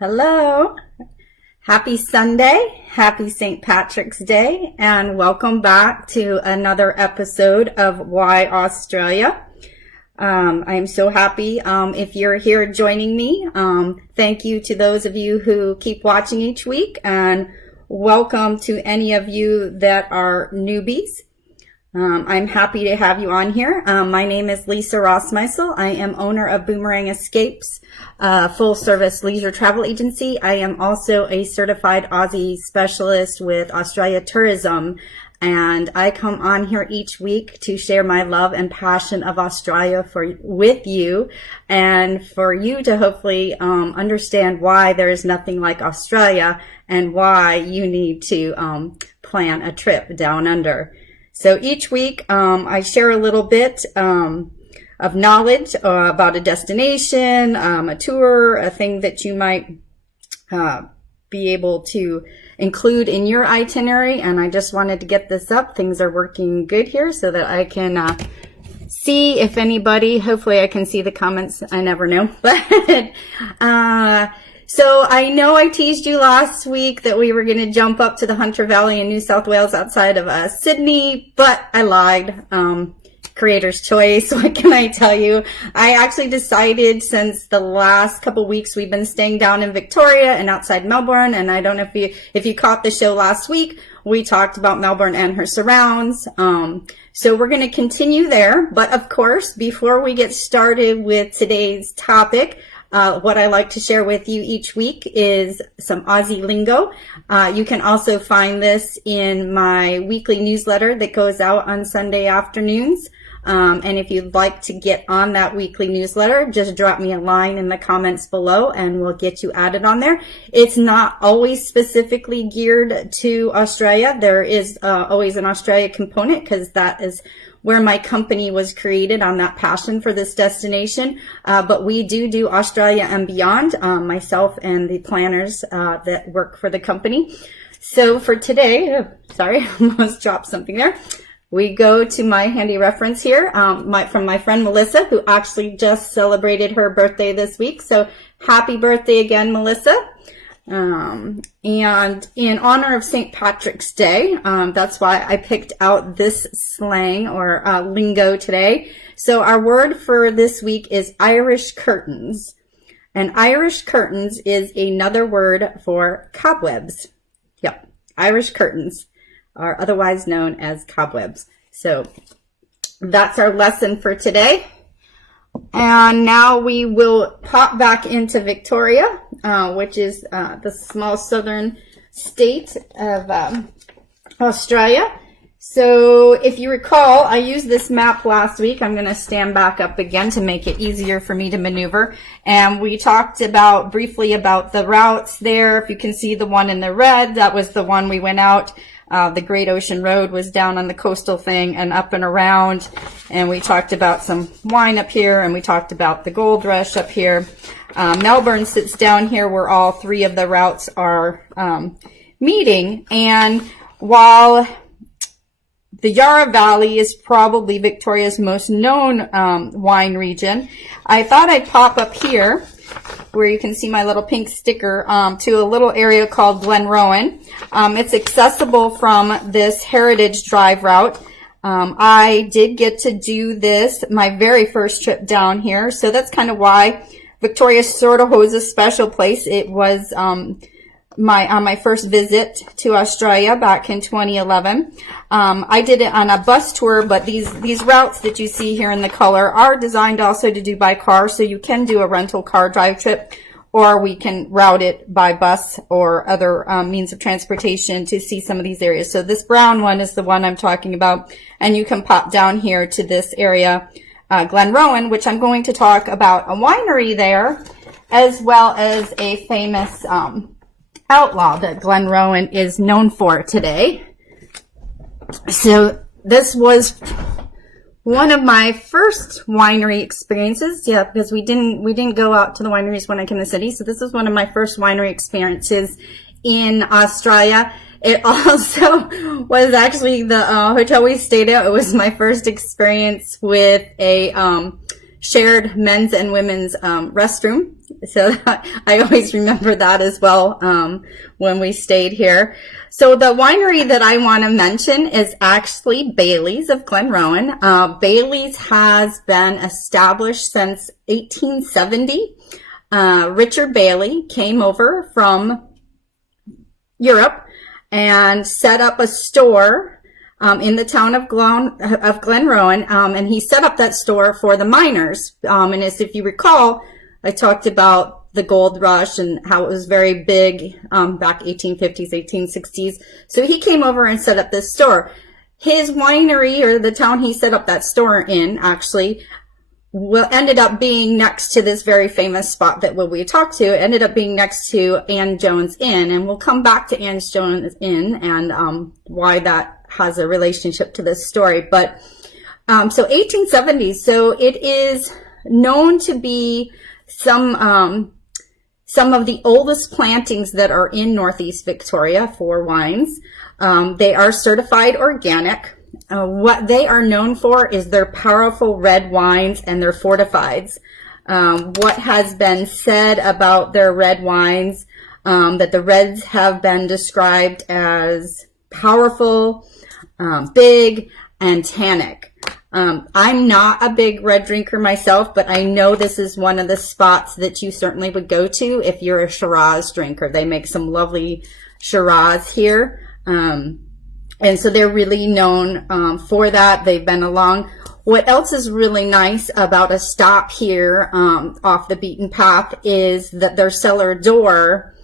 Hello. Happy Sunday. Happy St. Patrick's Day. And welcome back to another episode of Why Australia. I'm so happy if you're here joining me. Thank you to those of you who keep watching each week, and welcome to any of you that are newbies. I'm happy to have you on here. My name is Lisa Rossmeissl. I am owner of Boomerang Escapes, full-service leisure travel agency. I am also a certified Aussie specialist with Australia Tourism, and I come on here each week to share my love and passion of Australia with you, and for you to hopefully understand why there is nothing like Australia and why you need to plan a trip down under. So each week, I share a little bit of knowledge about a destination, a tour, a thing that you might be able to include in your itinerary. And I just wanted to get this up. Things are working good here so that I can see if anybody, hopefully I can see the comments. I never know. But so I know I teased you last week that we were going to jump up to the Hunter Valley in New South Wales outside of Sydney, but I lied. Creator's choice. What can I tell you? I actually decided, since the last couple weeks we've been staying down in Victoria and outside Melbourne, and I don't know if you caught the show last week, we talked about Melbourne and her surrounds. So we're going to continue there. But of course, before we get started with today's topic, what I like to share with you each week is some Aussie lingo. You can also find this in my weekly newsletter that goes out on Sunday afternoons. And if you'd like to get on that weekly newsletter, just drop me a line in the comments below and we'll get you added on there. It's not always specifically geared to Australia. There is always an Australia component because that is where my company was created, on that passion for this destination. But we do Australia and beyond, myself and the planners that work for the company. So for today, sorry, almost dropped something there. We go to my handy reference here from my friend Melissa, who actually just celebrated her birthday this week. So happy birthday again, Melissa. And in honor of St. Patrick's Day, that's why I picked out this slang or lingo today. So our word for this week is Irish curtains. And Irish curtains is another word for cobwebs. Yep, Irish curtains are otherwise known as cobwebs. So that's our lesson for today. And now we will pop back into Victoria, which is the small southern state of Australia. So if you recall, I used this map last week. I'm going to stand back up again to make it easier for me to maneuver. And we talked briefly about the routes there. If you can see the one in the red, that was the one we went out. The Great Ocean Road was down on the coastal thing and up and around. And we talked about some wine up here, and we talked about the gold rush up here. Melbourne sits down here where all three of the routes are meeting. And while the Yarra Valley is probably Victoria's most known wine region, I thought I'd pop up here where you can see my little pink sticker, to a little area called Glenrowan. It's accessible from this Heritage Drive route. I did get to do this my very first trip down here, so that's kind of why Victoria sort of holds a special place. It was my first visit to Australia back in 2011. I did it on a bus tour, but these routes that you see here in the color are designed also to do by car, so you can do a rental car drive trip, or we can route it by bus or other means of transportation to see some of these areas. So this brown one is the one I'm talking about, and you can pop down here to this area, Glenrowan, which I'm going to talk about a winery there, as well as a famous outlaw that Glenrowan is known for today. So this was one of my first winery experiences, because we didn't go out to the wineries when I came to the city. So this was one of my first winery experiences in Australia. It also was actually the hotel we stayed at. It was my first experience with a shared men's and women's restroom. So I always remember that as well when we stayed here. So the winery that I want to mention is actually Bailey's of Glenrowan. Bailey's has been established since 1870. Richard Bailey came over from Europe and set up a store in the town of Glenrowan, and he set up that store for the miners. And as if you recall, I talked about the gold rush and how it was very big back 1850s, 1860s. So he came over and set up this store. His winery, or the town he set up that store in, actually, ended up being next to this very famous spot that we talked to. It ended up being next to Ann Jones Inn, and we'll come back to Ann Jones Inn and why that has a relationship to this story. But so 1870s, so it is known to be some of the oldest plantings that are in Northeast Victoria for wines. They are certified organic. What they are known for is their powerful red wines and their fortifieds. What has been said about their red wines, that the reds have been described as powerful, big, and tannic. I'm not a big red drinker myself, but I know this is one of the spots that you certainly would go to if you're a Shiraz drinker. They make some lovely Shiraz here. And so they're really known for that. They've been along. What else is really nice about a stop here off the beaten path is that their cellar door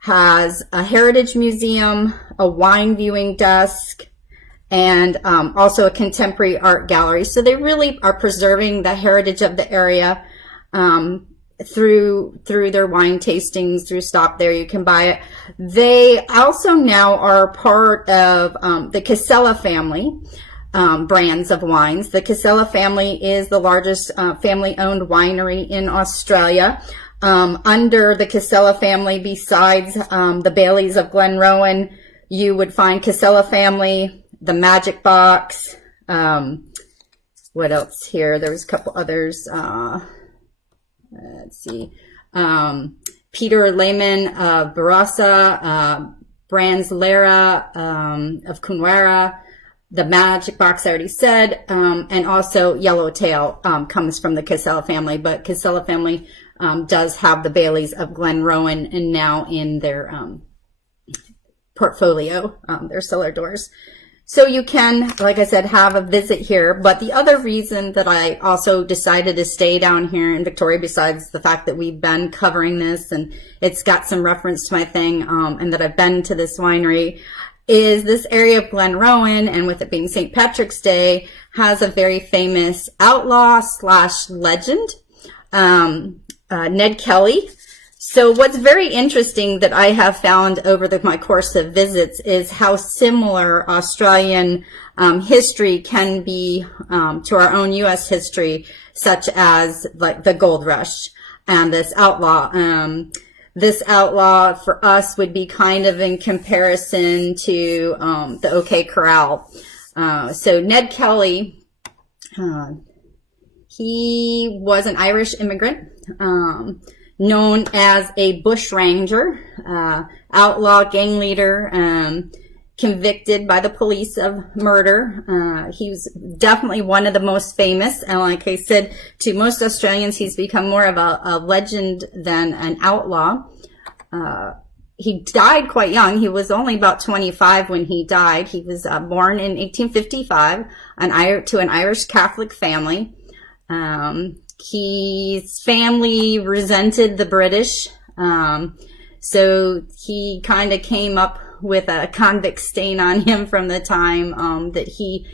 has a heritage museum, a wine viewing desk, and also a contemporary art gallery. So they really are preserving the heritage of the area through their wine tastings, through stop there. You can buy it. They also now are part of the Casella family brands of wines. The Casella family is the largest family-owned winery in Australia. Under the Casella family, besides the Baileys of Glenrowan, you would find Casella family, the Magic Box. What else here? There was a couple others. Let's see. Peter Lehman of Barossa, Brands Lara of Coonawarra, the Magic Box I already said, and also Yellowtail comes from the Casella family, but Casella family does have the Baileys of Glenrowan and now in their portfolio, their cellar doors. So you can, like I said, have a visit here. But the other reason that I also decided to stay down here in Victoria, besides the fact that we've been covering this and it's got some reference to my thing, and that I've been to this winery, is this area of Glenrowan, and with it being St. Patrick's Day, has a very famous outlaw / legend, Ned Kelly. So what's very interesting that I have found over my course of visits is how similar Australian history can be to our own U.S. history, such as like the gold rush and this outlaw. This outlaw for us would be kind of in comparison to the OK Corral. So Ned Kelly, he was an Irish immigrant, known as a bushranger, outlaw gang leader, convicted by the police of murder. He was definitely one of the most famous, and like I said, to most Australians, he's become more of a legend than an outlaw. He died quite young. He was only about 25 when he died. He was born in 1855 to an Irish Catholic family. His family resented the British, so he kind of came up with a convict stain on him from the time that he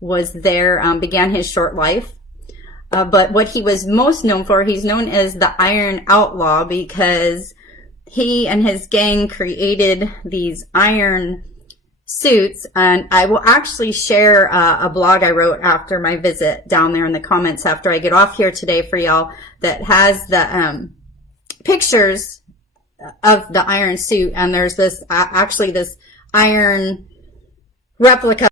was there, began his short life. But what he was most known for, he's known as the Iron Outlaw because he and his gang created these iron suits, and I will actually share a blog I wrote after my visit down there in the comments after I get off here today for y'all that has the pictures of the iron suit, and there's this actually this iron replica